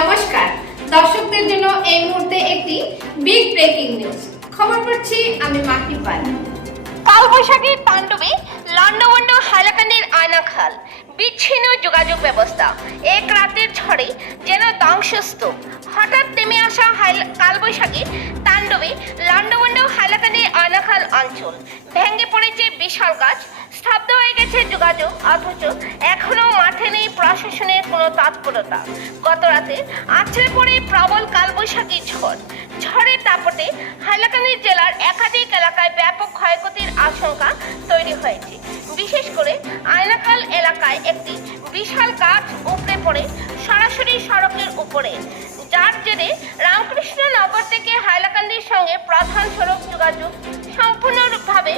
নমস্কার দর্শকদের জন্য এই মুহূর্তে একটি বিগ ব্রেকিং নিউজ খবর পড়ছি আমি মাকি পাল। কালবৈশাখীর তাণ্ডবে লন্ডভন্ড হাইলাকান্দির আয়নাখাল, বিচ্ছিন্ন যোগাযোগ ব্যবস্থা, এক রাতের ঝড়ে যেন ধ্বংসস্তূপ। হঠাৎ নেমে আসা কালবৈশাখীর তাণ্ডবে লন্ডভন্ড হাইলাকান্দির আয়নাখাল অঞ্চল ভেঙে পড়েছে বিশাল গাছ, স্তব্ধ হয়ে গেছে যোগাযোগ, অথচ এখনো মাঠে নেই প্রশাসনের কোনো তৎপরতা। গত রাতে আছড়ে পড়ে প্রবল কালবৈশাখী ঝড়ের দাপটে হাইলাকান্দি জেলার একাধিক এলাকায় ব্যাপক ক্ষয়ক্ষতির আশঙ্কা তৈরি হয়েছে। বিশেষ করে আয়নাখাল এলাকায় একটি বিশাল গাছ উপড়ে পড়ে সরাসরি সড়কের উপরে, যার জেরে রামকৃষ্ণনগর থেকে হাইলাকান্দির সঙ্গে প্রধান সড়ক যোগাযোগ সম্পূর্ণভাবে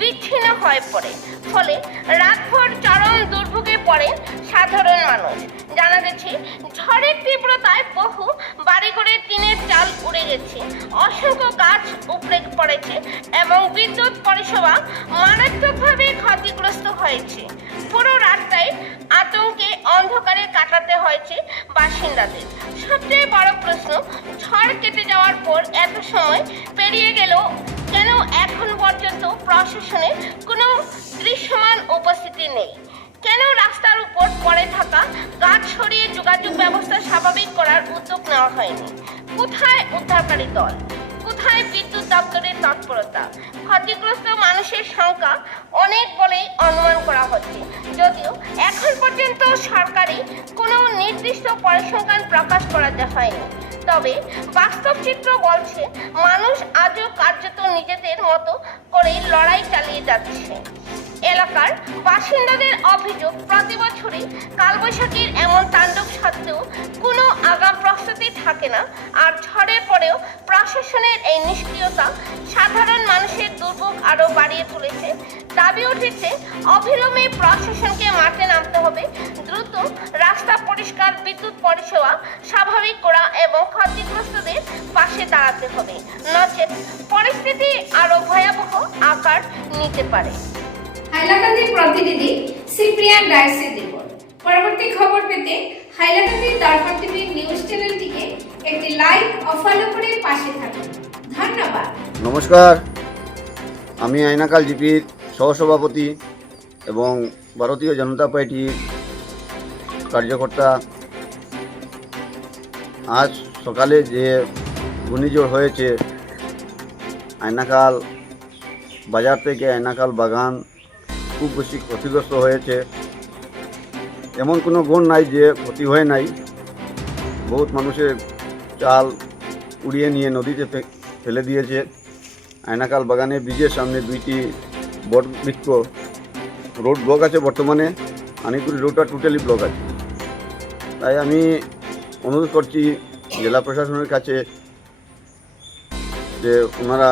বিচ্ছিন্ন হয়ে পড়ে। ফলে রাতভর চরম দুর্ভোগে পড়েন সাধারণ মানুষ। জানা গেছে, ঝড়ের তীব্রতায় বহু বাড়িঘরের টিনের চাল উড়ে গেছে, অসংখ্য গাছ উপড়ে পড়েছে এবং বিদ্যুৎ পরিষেবা মারাত্মকভাবে ক্ষতিগ্রস্ত হয়েছে। পুরো রাতটাই আতঙ্কে অন্ধকারে কাটাতে হয়েছে বাসিন্দাদের। সবচেয়ে বড় প্রশ্ন, ঝড় কেটে যাওয়ার পর এত সময় পেরিয়ে গেল কেন এখন পর্যন্ত প্রশাসনের কোনো দৃশ্যমান উপস্থিতি নেই? কেন রাস্তার উপর পড়ে থাকা গাছ সরিয়ে যোগাযোগ ব্যবস্থা স্বাভাবিক করার উদ্যোগ নেওয়া হয়নি? কোথায় উদ্ধারকারী দল? কোথায় বিদ্যুৎ দপ্তরের তৎপরতা? ক্ষতিগ্রস্ত মানুষের সংখ্যা অনেক বলেই অনুমান করা হচ্ছে, যদিও এখন পর্যন্ত সরকারি কোনো নির্দিষ্ট পরিসংখ্যান প্রকাশ করা হয়নি। তবে বাস্তব চিত্র বলছে, মানুষ আজও কার্যত নিজেদের মতো করে লড়াই চালিয়ে যাচ্ছে। এলাকার বাসিন্দাদের অভিযোগ, প্রতি বছরই কালবৈশাখীর এমন তাণ্ডব সত্ত্বেও কোনো আগাম প্রস্তুতি থাকে না, আর ঝড়ের পরেও প্রশাসনের এই নিষ্ক্রিয়তা সাধারণ মানুষের দুর্ভোগ আরও বাড়িয়ে তুলেছে। দাবি উঠেছে, অবিলম্বে প্রশাসনকে মাঠে নামতে হবে, দ্রুত রাস্তা পরিষ্কার, বিদ্যুৎ পরিষেবা স্বাভাবিক করা এবং ক্ষতিগ্রস্তদের পাশে দাঁড়াতে হবে, নচেত পরিস্থিতি আরও ভয়াবহ আকার নিতে পারে। হাইলাকান্দির প্রতিনিধি সিপ্রিয়ান ডায়েসের রিপোর্ট। পরবর্তী খবর পেতে হাইলাকান্দি দর্পণ টিভি নিউজ চ্যানেলটিকে একটি লাইক ও ফলো করে পাশে থাকুন। ধন্যবাদ। নমস্কার, আমি আয়নাখাল জিপির সহসভাপতি এবং ভারতীয় জনতা পার্টির কার্যকর্তা। আজ সকালে যে ঘূর্ণিঝড় হয়েছে, আয়নাখাল বাজার থেকে আয়নাখাল বাগান খুব বেশি ক্ষতিগ্রস্ত হয়েছে। এমন কোনো গুণ নাই যে ক্ষতি হয় নাই। বহুত মানুষের চাল উড়িয়ে নিয়ে নদীতে ফেলে দিয়েছে। আয়নাখাল বাগানের ব্রিজের সামনে দুইটি বট বৃক্ষ, রোড ব্লক আছে বর্তমানে, আনিপুরি রোডটা টোটালি ব্লক আছে। তাই আমি অনুরোধ করছি জেলা প্রশাসনের কাছে যে ওনারা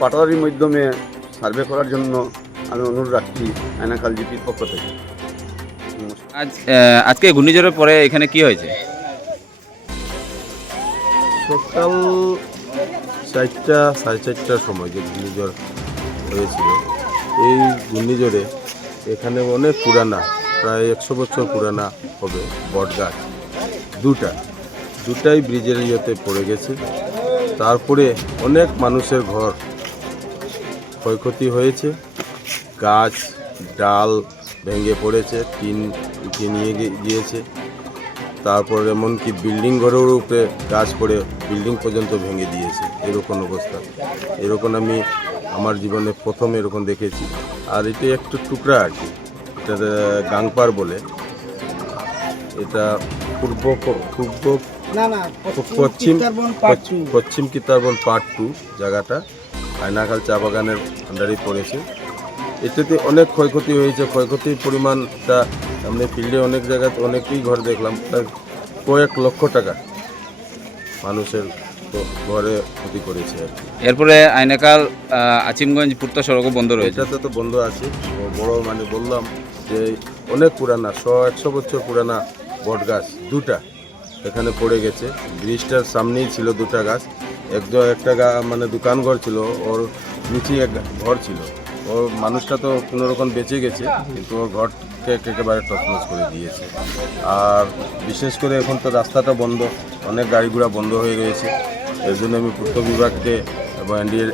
পাটারির মাধ্যমে সার্ভে করার জন্য আমি অনুরোধ রাখছি আয়নাখাল জিপির পক্ষ থেকে। আজকে ঘূর্ণিঝড়ের পরে এখানে কি হয়েছে? সকাল 4টা সাড়ে 4টার সময় যে ঘূর্ণিঝড় হয়েছিল, এই ঘূর্ণিঝড়ে এখানে অনেক পুরানা, প্রায় 100 বছর পুরানা হবে বট গাছ দুটাই ব্রিজের ইয়েতে পড়ে গেছে। তারপরে অনেক মানুষের ঘর ক্ষয়ক্ষতি হয়েছে, গাছ ডাল ভেঙে পড়েছে, টিন উঠিয়ে নিয়ে গিয়েছে। তারপর এমনকি বিল্ডিং ঘরের উপরে গাছ পড়ে বিল্ডিং পর্যন্ত ভেঙে দিয়েছে। এরকম অবস্থা, এরকম আমি আমার জীবনে প্রথম এরকম দেখেছি। আর এটা একটু টুকরা আর কি, এটা গাংপাড় বলে। এটা পশ্চিম কিতারবন পার্ট 2 জায়গাটা আয়নাখাল চা বাগানের আন্ডারে পড়েছে। এটাতে অনেক ক্ষয়ক্ষতি হয়েছে। ক্ষয়ক্ষতির পরিমাণটা সামনে ফিল্ডে অনেক জায়গাতে অনেকেই ঘর দেখলাম, প্রায় কয়েক লক্ষ টাকা মানুষের ঘরে ক্ষতি করেছে। এরপরে আয়নাখাল আজিমগঞ্জ পূর্ত সড়কও বন্ধ রয়েছে। এটাতে তো বন্ধ আছে। বড় মানে বললাম যে অনেক পুরানা 100-100 বছর পুরানা বট গাছ দুটা এখানে পড়ে গেছে। ব্রিজটার সামনেই ছিল দুটা গাছ, একটা মানে দোকান ঘর ছিল, ওর নিচে এক ঘর ছিল, ওর মানুষটা তো কোনো রকম বেঁচে গেছে, কিন্তু ওর ঘরকে একেবারে তছনছ করে দিয়েছে। আর বিশেষ করে এখন তো রাস্তাটা বন্ধ, অনেক গাড়ি ঘোড়া বন্ধ হয়ে রয়েছে। এর জন্য আমি পূর্ত বিভাগকে এবং এনডিএর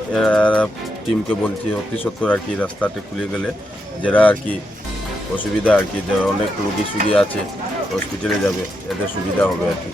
টিমকে বলছি অতি সত্বর আর কি রাস্তাটা খুলে গেলে যারা আর কি অসুবিধা আর কি, অনেক রোগী সুগী আছে হসপিটালে যাবে, এদের সুবিধা হবে আর কি।